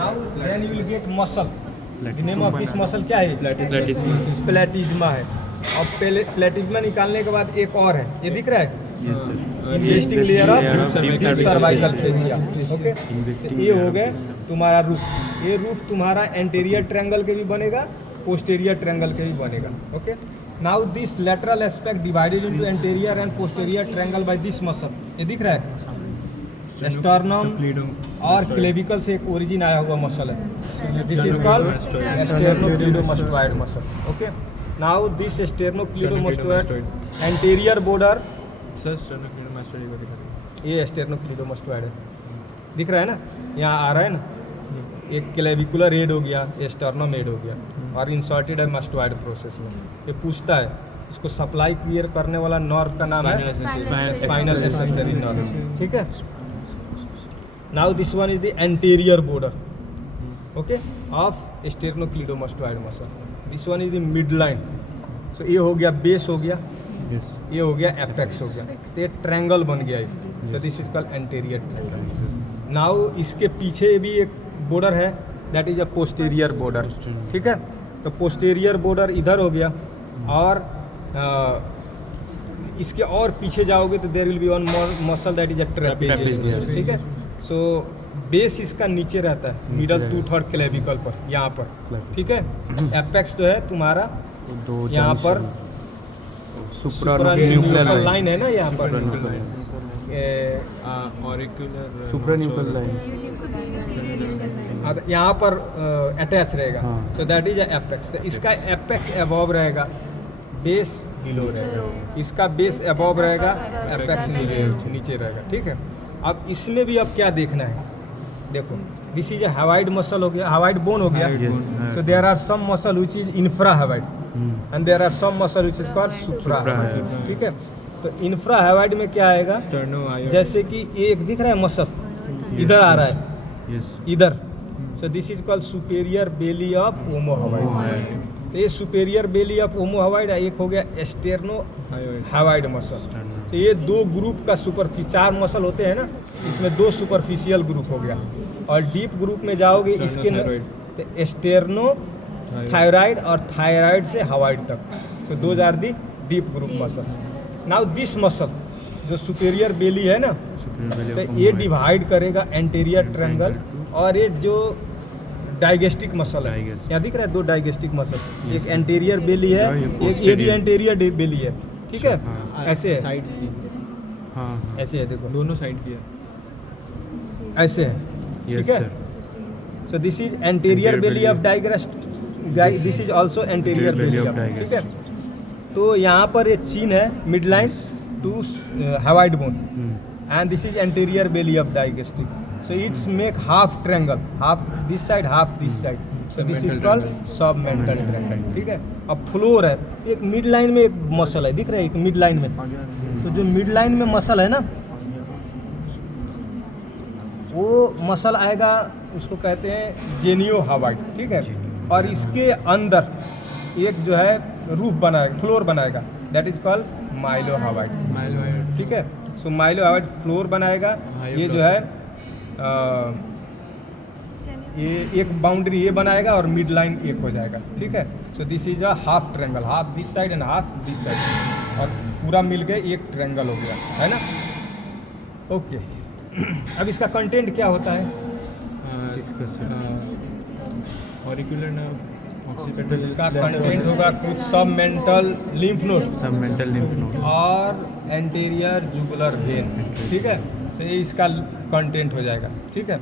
Now then you will get muscle. The name of this muscle क्या है? प्लेटिज्मा है। अब प्लेटिज्मा निकालने के बाद एक और है, ये दिख रहा है? Investing layer of cervical fascia. Okay, ये हो गए तुम्हारा रूफ। ये रूफ तुम्हारा एंटीरियर ट्रायंगल के भी बनेगा, पोस्टीरियर ट्रायंगल के भी बनेगा। Okay, now this lateral aspect divided into anterior and posterior triangle by this muscle. ये दिख रहा है? स्टर्नम और क्लेविकल से एक ओरिजिन आया हुआ मसल है। This is called sternocleidomastoid muscle. Okay, now this sternocleidomastoid anterior border, ये स्टेर्नोक्लीडोमास्टोइड है, दिख रहा है ना? यहाँ आ रहा है ना, एक क्लेविकुलर हेड हो गया, स्टर्नम हेड हो गया और इंसर्टेड है मास्टोइड प्रोसेस में। ये पूछता है, इसको सप्लाई क्लियर करने वाला नर्व का नाम है स्पाइनल एक्सेसरी नर्व। ठीक है, now this one is the anterior border, okay, of sternocleidomastoid muscle. This one is the mid line. So ये हो गया बेस, हो गया ये हो गया एपेक्स, हो गया, तो ये ट्रायंगल बन गया। सो this is called anterior triangle. Now इसके पीछे भी एक बॉर्डर है, that is a posterior border. ठीक है, तो पोस्टीरियर बॉर्डर इधर हो गया और इसके और पीछे जाओगे तो there will be one more muscle that is a trapezius. ठीक है, सो बेस इसका नीचे रहता है, मिडल 2/3 क्लेविकल पर, यहाँ पर। ठीक है, एपेक्स जो है तुम्हारा यहाँ पर सुप्रान्यूक्लियर लाइन है ना, यहाँ पर सुप्रान्यूक्लियर लाइन यहाँ पर अटैच रहेगा। So that is apex. तो इसका एपेक्स अबव रहेगा, बेस बिलो रहेगा। इसका बेस अबव रहेगा, एपेक्स नीचे रहेगा। ठीक है, अब इसमें भी अब क्या देखना है, देखो, this is a hyoid muscle हो गया, हवाइड बोन हो गया। So there are some muscle which is infra hyoid and there are some muscle which is called supra hyoid. ठीक है, तो इंफ्रा हवाइड में क्या आएगा, जैसे कि एक दिख रहा है मसल इधर आ रहा है, इधर। So this is called superior belly of omohyoid. तो ये सुपेरियर बेली ऑफ ओमो हवाइड, एक हो गया स्टेर्नो हवाइड मसल। तो ये दो ग्रुप का चार मसल होते हैं ना, इसमें दो सुपरफिशियल ग्रुप हो गया और डीप ग्रुप में जाओगे इसके तो स्टेर्नो थायराइड और थायराइड से हवाइड तक। तो दो are the deep group muscles. Now this muscle जो सुपेरियर बेली है ना, तो ये डिवाइड करेगा एंटीरियर ट्रायंगल और ये जो डाइजेस्टिक मसल है, यहाँ दिख रहा है दो डाइजेस्टिक मसल, एक एंटीरियर बेली है, एक ये भी एंटीरियर बेली है। ठीक है, ऐसे है, साइड्स की, हाँ ऐसे है, देखो दोनों साइड की है, ऐसे है। ठीक है, so this is anterior belly of this is also anterior belly of. ठीक है, तो यहाँ पर ये चीन है, mid line to hyoid bone and this is anterior belly of digastric. So it's make half triangle, half this side half this side. So this is called submental triangle. ठीक है, अब फ्लोर है, एक mid line में एक muscle है, दिख रहा है एक मिड लाइन में। तो जो मिड लाइन में मसल है ना, वो मसल आएगा, उसको कहते हैं जेनियो हवाइड। ठीक है, और इसके अंदर एक जो है रूफ बनाएगा, फ्लोर बनाएगा, दैट इज कॉल्ड माइलो हवाइड। ठीक है, सो माइलो हवाइड फ्लोर बनाएगा। ये जो है ये एक बाउंड्री ये बनाएगा और मिड लाइन एक हो जाएगा। ठीक है, so this is a half triangle, half this side and half this side, और पूरा मिल के एक ट्रायंगल हो गया, है ना? ओके, अब इसका कंटेंट क्या होता है? ऑरिकुलर नर्व, इसका कंटेंट होगा कुछ सबमेंटल लिम्फ नोड और एंटीरियर जुगुलर वेन। ठीक है, तो ये इसका कंटेंट हो जाएगा। ठीक है,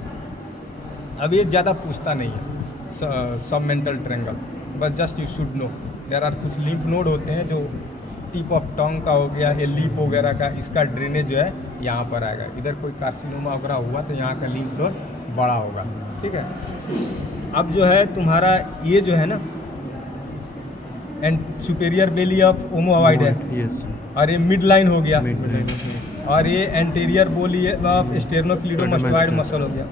अब ये ज़्यादा पूछता नहीं है सबमेंटल ट्रायंगल, बस just you should know there are कुछ लिम्फ नोड होते हैं जो टिप ऑफ टंग का हो गया, ये लीप वगैरह का, इसका ड्रेनेज जो है यहाँ पर आएगा। इधर कोई कार्सिनोमा वगैरह हुआ तो यहाँ का लिम्फ नोड बड़ा होगा। ठीक है, अब जो है तुम्हारा ये जो है ना एंड सुपेरियर बेली ऑफ ओमो हवाइड है, और ये मिड लाइन हो गया, और ये एंटीरियर बोली ऑफ स्टेर्नोक्लीडोमास्टोइड मसल हो गया।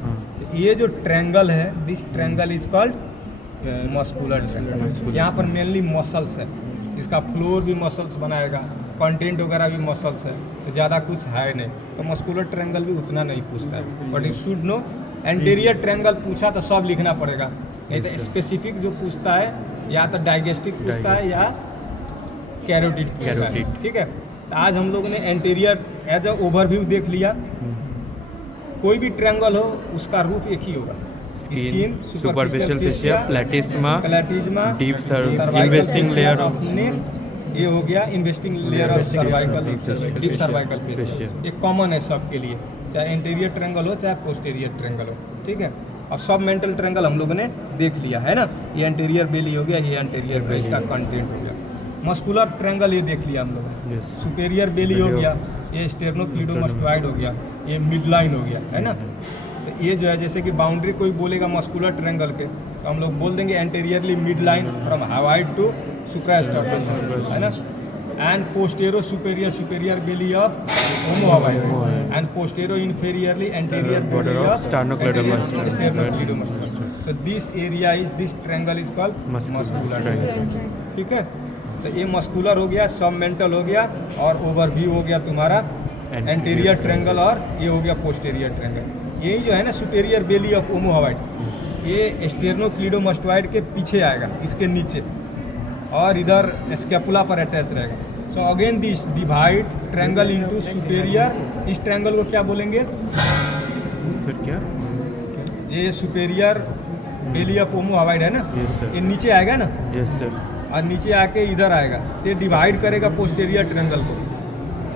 ये जो ट्रायंगल है, this triangle is called muscular triangle. यहाँ पर मेनली मसल्स है, इसका फ्लोर भी मसल्स बनाएगा, कंटेंट वगैरह भी मसल्स है, तो ज़्यादा कुछ है नहीं। तो मस्कुलर ट्रायंगल भी उतना नहीं पूछता है, but you should no anterior triangle पूछा तो सब लिखना पड़ेगा, नहीं तो स्पेसिफिक जो पूछता है या तो डायगेस्टिक पूछता है या कैरोटिड पूछता है। कैरोटिड। ठीक है, तो आज हम लोगों ने एंटीरियर एज अ ओवरव्यू देख लिया। कोई भी ट्रायंगल हो उसका रूप एक ही होगा, skin, superficial fascia, platysma, deep investing layer of neck, ये हो गया investing layer of cervical, deep cervical fascia. ये कॉमन है सबके लिए, चाहे एंटीरियर ट्रायंगल हो चाहे पोस्टीरियर ट्रायंगल हो। ठीक है, अब सब मेंटल ट्रायंगल हम लोगों ने देख लिया है ना, ये एंटीरियर बेली हो गया, ये एंटीरियर बेस का कंटेंट हो गया। मस्कुलर ट्रायंगल ये देख लिया हम लोगों ने, सुपेरियर बेली हो गया, ये स्टेर्नोक्लीडोमास्टोइड हो गया, ये मिड लाइन हो गया, है ना। तो ये जो है जैसे कि बाउंड्री कोई बोलेगा मस्कुलर ट्रायंगल के, तो हम लोग बोल देंगे anteriorly mid line from hyoid to suprasternal, है ना। And postero superior belly of omohyoid and postero inferiorly anterior belly of sternocleidomastoid. So this area is this triangle is called muscular triangle. ठीक है, तो ये मस्कुलर हो गया, सब mental हो गया, और ओवरव्यू हो गया तुम्हारा एंटीरियर ट्रायंगल, और ये हो गया पोस्टीरियर ट्रायंगल। यही जो है ना सुपेरियर बेली ऑफ होमोहवाइड, ये स्टेर्नोक्लीडोमास्टोइड के पीछे आएगा, इसके नीचे, और इधर स्कैपुला पर अटैच रहेगा। So again this divide triangle into superior, इस ट्रायंगल को क्या बोलेंगे सर? क्या ये सुपेरियर बेली ऑफ होमोहवाइड है ना, Yes, sir. ये नीचे आएगा ना, यस सर। और नीचे आके इधर आएगा, तो ये डिवाइड करेगा पोस्टीरियर ट्रायंगल को,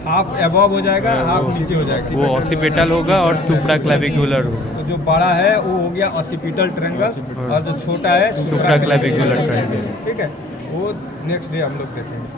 हाफ एबव हो जाएगा, हाफ नीचे हो जाएगा। वो ऑसिपिटल होगा और सुप्रा क्लेविकुलर होगा। तो जो बड़ा है वो हो गया ऑसिपिटल ट्रायंगल, और जो छोटा है सुप्रा क्लेविकुलर ट्रायंगल। ठीक है, वो नेक्स्ट डे हम लोग देखेंगे।